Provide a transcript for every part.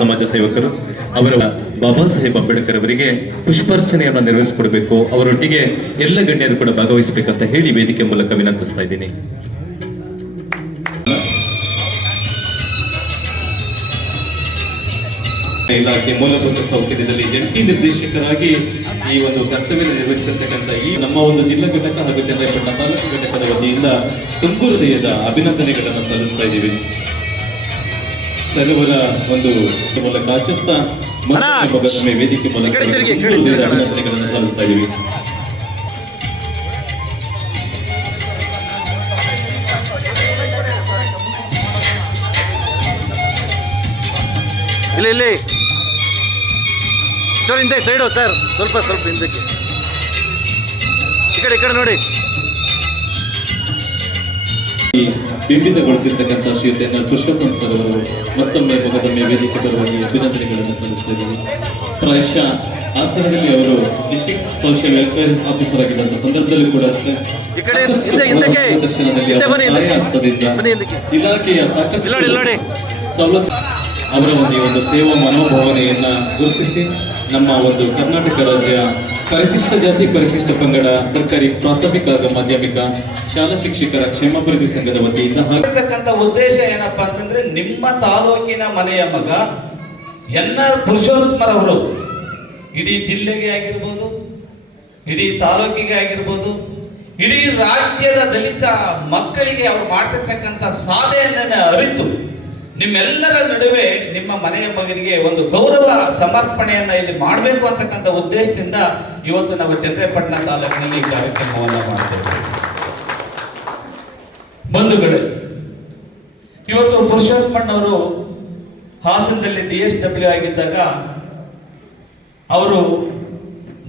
ಸಮಾಜ ಸೇವಕರು ಅವರ ಬಾಬಾ ಸಾಹೇಬ್ ಅಂಬೇಡ್ಕರ್ ಅವರಿಗೆ ಪುಷ್ಪಾರ್ಚನೆಯನ್ನು ನೆರವೇರಿಸಿಕೊಡ್ಬೇಕು, ಅವರೊಟ್ಟಿಗೆ ಎಲ್ಲ ಗಣ್ಯರು ಕೂಡ ಭಾಗವಹಿಸಬೇಕಂತ ಹೇಳಿ ವೇದಿಕೆ ಮೂಲಕ ವಿನಂತಿಸ್ತಾ ಇದ್ದೀನಿ. ಇಲಾಖೆ ಮೂಲಭೂತ ಸೌಕರ್ಯದಲ್ಲಿ ಜಂಟಿ ನಿರ್ದೇಶಕರಾಗಿ ಈ ಒಂದು ಕರ್ತವ್ಯ ನಿರ್ವಹಿಸುತ್ತಿರ್ತಕ್ಕಂಥ ಈ ನಮ್ಮ ಒಂದು ಜಿಲ್ಲಾ ಘಟಕ ಹಾಗೂ ಚನ್ನರಾಯಪಟ್ಟಣ ತಾಲೂಕು ಘಟಕದ ವತಿಯಿಂದ ತುಂಬು ಹೃದಯದ ಅಭಿನಂದನೆಗಳನ್ನು ಸಲ್ಲಿಸ್ತಾ ಇದ್ದೀವಿ. ಸರ್ವರ ಒಂದು ಮೂಲಕ ಆಚರಿಸ್ತಾ ಮತ್ತೊಮ್ಮೆ ವೇದಿಕೆ ಮೂಲಕ ಅಭಿನಂದನೆಗಳನ್ನು ಸಲ್ಲಿಸ್ತಾ ಇದ್ದೀವಿ. ಇಲ್ಲಿ ಸರ್ ಹಿಂದೆ ಸೈಡು ಸರ್ ಸ್ವಲ್ಪ ಹಿಂದಕ್ಕೆ ಈ ಕಡೆ ನೋಡಿ. ಬಿಂಬಿತಗೊಳ್ತಿರ್ತಕ್ಕಂಥ ಶ್ರೀಯುತ ಪುರುಷೋತ್ತಮ್ ಸರ್ ಅವರು ಮತ್ತೊಮ್ಮೆ ವೇದಿಕೆ ಪರವಾಗಿ ಅಭಿನಂದನೆಗಳನ್ನು ಸಲ್ಲಿಸ್ತಾ ಇದ್ದಾರೆ. ಪ್ರಾಯಶಃ ಹಾಸನದಲ್ಲಿ ಅವರು ಡಿಸ್ಟ್ರಿಕ್ಟ್ ಸೋಷಿಯಲ್ ವೆಲ್ಫೇರ್ ಆಫೀಸರ್ ಆಗಿದ್ದಂಥ ಸಂದರ್ಭದಲ್ಲೂ ಕೂಡ ಪ್ರದರ್ಶನದಲ್ಲಿ ಇಲಾಖೆಯ ಸಾಕಷ್ಟು ಸವಲತ್ತು ಅವರ ಒಂದು ಸೇವಾ ಮನೋಭಾವನೆಯನ್ನ ಗುರುತಿಸಿ ನಮ್ಮ ಒಂದು ಕರ್ನಾಟಕ ರಾಜ್ಯ ಪರಿಶಿಷ್ಟ ಜಾತಿ ಪರಿಶಿಷ್ಟ ಪಂಗಡ ಸರ್ಕಾರಿ ಪ್ರಾಥಮಿಕ ಹಾಗೂ ಮಾಧ್ಯಮಿಕ ಶಾಲಾ ಶಿಕ್ಷಕರ ಕ್ಷೇಮಾಭಿವೃದ್ಧಿ ಸಂಘದ ವತಿಯಿಂದ ಆಗಿರ್ತಕ್ಕಂಥ ಉದ್ದೇಶ ಏನಪ್ಪಾ ಅಂತಂದ್ರೆ ನಿಮ್ಮ ತಾಲೂಕಿನ ಮನೆಯ ಮಗ ಎನ್.ಆರ್. ಪುರುಷೋತ್ತಮರವರು ಇಡೀ ಜಿಲ್ಲೆಗೆ ಆಗಿರ್ಬೋದು, ಇಡೀ ತಾಲೂಕಿಗೆ ಆಗಿರ್ಬೋದು, ಇಡೀ ರಾಜ್ಯದ ದಲಿತ ಮಕ್ಕಳಿಗೆ ಅವರು ಮಾಡ್ತಿರ್ತಕ್ಕಂಥ ಸಾಧನೆಯನ್ನ ಅರಿತು ನಿಮ್ಮೆಲ್ಲರ ನಡುವೆ ನಿಮ್ಮ ಮನೆಯ ಮಗನಿಗೆ ಒಂದು ಗೌರವ ಸಮರ್ಪಣೆಯನ್ನ ಇಲ್ಲಿ ಮಾಡಬೇಕು ಅಂತಕ್ಕಂಥ ಉದ್ದೇಶದಿಂದ ಇವತ್ತು ನಾವು ಚನ್ನರಾಯಪಟ್ಟಣ ತಾಲೂಕಿನಲ್ಲಿ ಈ ಕಾರ್ಯಕ್ರಮವನ್ನು ಮಾಡ್ತೇವೆ. ಬಂಧುಗಳೇ, ಇವತ್ತು ಪುರುಷೋತ್ತಮಣ್ಣವರು ಹಾಸನದಲ್ಲಿ DSW ಆಗಿದ್ದಾಗ ಅವರು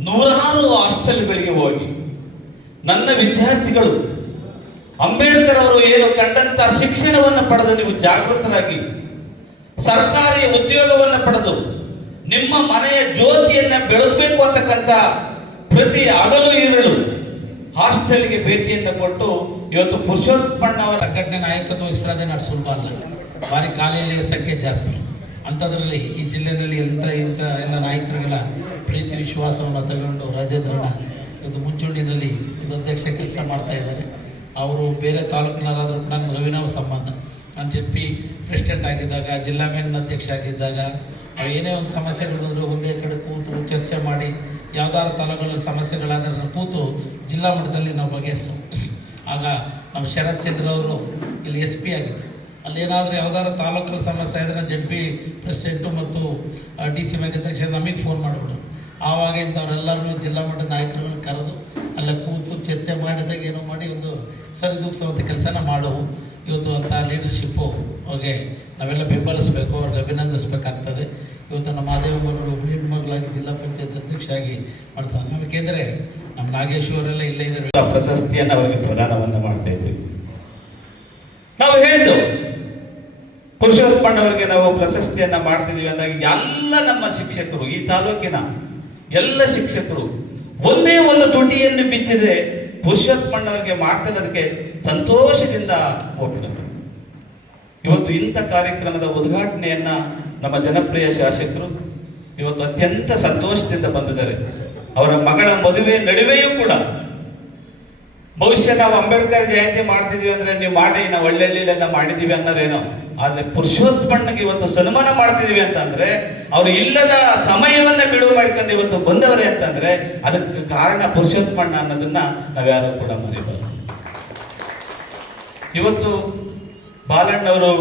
100 ಹಾಸ್ಟೆಲ್ಗಳಿಗೆ ಹೋಗಿ ನನ್ನ ವಿದ್ಯಾರ್ಥಿಗಳು ಅಂಬೇಡ್ಕರ್ ಅವರು ಏನು ಕಂಡಂತ ಶಿಕ್ಷಣವನ್ನು ಪಡೆದು ನೀವು ಜಾಗೃತರಾಗಿ ಸರ್ಕಾರಿ ಉದ್ಯೋಗವನ್ನು ಪಡೆದು ನಿಮ್ಮ ಮನೆಯ ಜ್ಯೋತಿಯನ್ನ ಬೆಳಗಬೇಕು ಅಂತಕ್ಕಂಥ ಪ್ರತಿ ಹಗಲು ಇರಳು ಹಾಸ್ಟೆಲ್ಗೆ ಭೇಟಿಯನ್ನು ಕೊಟ್ಟು ಇವತ್ತು ಪುರುಷೋತ್ತಮಣ್ಣವರ ಸಂಘಟನೆ ನಾಯಕತ್ವ ವಹಿಸ್ಕೊಳ್ಳೋದೇ ನಾಡು ಸುಲಭ ಅಲ್ಲ. ಭಾರಿ ಕಾಲೆಯಲ್ಲಿ ಸಂಖ್ಯೆ ಜಾಸ್ತಿ. ಅಂಥದ್ರಲ್ಲಿ ಈ ಜಿಲ್ಲೆಯಲ್ಲಿ ಇಂಥ ಎಲ್ಲ ನಾಯಕರಿಗೆಲ್ಲ ಪ್ರೀತಿ ವಿಶ್ವಾಸವನ್ನು ತಗೊಂಡು ರಾಜೇಂದ್ರನ ಇವತ್ತು ಮುಂಚೂಣಿನಲ್ಲಿ ಇದು ಅಧ್ಯಕ್ಷ ಕೆಲಸ ಮಾಡ್ತಾ ಇದ್ದಾರೆ. ಅವರು ಬೇರೆ ತಾಲೂಕಿನವರಾದರೂ ಕೂಡ ನನಗೆ ಅವಿನಾವ ಸಂಬಂಧ. ನಾನು JP ಪ್ರೆಸಿಡೆಂಟ್ ಆಗಿದ್ದಾಗ, ಜಿಲ್ಲಾ ಬ್ಯಾಂಕ್ನ ಅಧ್ಯಕ್ಷ ಆಗಿದ್ದಾಗ ಏನೇ ಒಂದು ಸಮಸ್ಯೆಗಳು ಬಂದರೂ ಒಂದೇ ಕಡೆ ಕೂತು ಚರ್ಚೆ ಮಾಡಿ ಯಾವ್ದಾದ್ರು ತಾಲೂಕುಗಳಲ್ಲಿ ಸಮಸ್ಯೆಗಳಾದ್ರೆ ಕೂತು ಜಿಲ್ಲಾ ಮಟ್ಟದಲ್ಲಿ ನಾವು ಬಗೆಹರಿಸು. ಆಗ ನಮ್ಮ ಶರತ್ ಚಂದ್ರ ಅವರು ಇಲ್ಲಿ SP ಆಗಿದ್ದರು. ಅಲ್ಲೇನಾದರೂ ಯಾವ್ದಾದ್ರು ತಾಲೂಕಲ್ಲಿ ಸಮಸ್ಯೆ ಇದ್ದರೆ JP ಪ್ರೆಸಿಡೆಂಟು ಮತ್ತು DC ಬ್ಯಾಂಕ್ ಅಧ್ಯಕ್ಷ ನಮಗೆ ಫೋನ್ ಮಾಡಿಬಿಡು. ಆವಾಗ ಇಂಥವ್ರೆಲ್ಲರೂ ಜಿಲ್ಲಾ ಮಟ್ಟದ ನಾಯಕರನ್ನು ಕರೆದು ಅಲ್ಲ ಕೂತು ಚರ್ಚೆ ಮಾಡಿದಾಗ ಏನೋ ಮಾಡಿ ಒಂದು ಸರಿದೂಗಿಸುವಂಥ ಕೆಲಸನ ಮಾಡುವು. ಇವತ್ತು ಅಂಥ ಲೀಡರ್ಶಿಪ್ಪು ಅವ್ರಿಗೆ ನಾವೆಲ್ಲ ಬೆಂಬಲಿಸಬೇಕು, ಅವ್ರಿಗೆ ಅಭಿನಂದಿಸಬೇಕಾಗ್ತದೆ. ಇವತ್ತು ನಮ್ಮ ಮಾದೇವಮ್ಮನವರು ಒಬ್ಬ ಹೆಣ್ಮಗಳಾಗಿ ಜಿಲ್ಲಾ ಪಂಚಾಯತ್ ಅಧ್ಯಕ್ಷ ಆಗಿ ಮಾಡ್ತಾರೆ. ಯಾಕೆಂದರೆ ನಮ್ಮ ನಾಗೇಶ್ವರೆಲ್ಲ ಇಲ್ಲೇ ಇದ್ದಾರೆ. ಪ್ರಶಸ್ತಿಯನ್ನು ಅವರಿಗೆ ಪ್ರದಾನವನ್ನು ಮಾಡ್ತಾ ಇದ್ದೀವಿ. ನಾವು ಹೇಳಿದ್ದು ಪುರುಷೋತ್ತಮಣ್ಣವರಿಗೆ ನಾವು ಪ್ರಶಸ್ತಿಯನ್ನ ಮಾಡ್ತಿದ್ದೀವಿ ಅಂದಾಗ ಎಲ್ಲ ನಮ್ಮ ಶಿಕ್ಷಕರು, ಈ ತಾಲೂಕಿನ ಎಲ್ಲ ಶಿಕ್ಷಕರು ಒಂದೇ ಒಂದು ತುಟಿಯನ್ನು ಬಿಚ್ಚಿದೆ ಪುರುಷೋತ್ತಮಣ್ಣವರಿಗೆ ಮಾಡ್ತಿರೋದಕ್ಕೆ ಸಂತೋಷದಿಂದ ಒಪ್ಪಿದರು. ಇವತ್ತು ಇಂಥ ಕಾರ್ಯಕ್ರಮದ ಉದ್ಘಾಟನೆಯನ್ನ ನಮ್ಮ ಜನಪ್ರಿಯ ಶಾಸಕರು ಇವತ್ತು ಅತ್ಯಂತ ಸಂತೋಷದಿಂದ ಬಂದಿದ್ದಾರೆ. ಅವರ ಮಗಳ ಮದುವೆ ನಡುವೆಯೂ ಕೂಡ ಬಹುಶಃ ನಾವು ಅಂಬೇಡ್ಕರ್ ಜಯಂತಿ ಮಾಡ್ತಿದ್ವಿ ಅಂದ್ರೆ ನೀವು ಮಾಡಿ ನಾವು ಒಳ್ಳೆಲ್ಲ ಮಾಡಿದೀವಿ ಅನ್ನೋರೇನೋ, ಆದ್ರೆ ಪುರುಷೋತ್ತಮಣ್ಣಗೆ ಇವತ್ತು ಸನ್ಮಾನ ಮಾಡ್ತಿದೀವಿ ಅಂತಂದ್ರೆ ಅವ್ರು ಇಲ್ಲದ ಸಮಯವನ್ನ ಬಿಡುವು ಮಾಡ್ಕೊಂಡು ಇವತ್ತು ಬಂದವರೇ ಅಂತಂದ್ರೆ ಅದಕ್ಕೆ ಕಾರಣ ಪುರುಷೋತ್ತಮಣ್ಣ ಅನ್ನೋದನ್ನ ನಾವ್ಯಾರು ಕೂಡ ಮರಿಬಾರ್ದು. ಇವತ್ತು ಬಾಲಣ್ಣವರು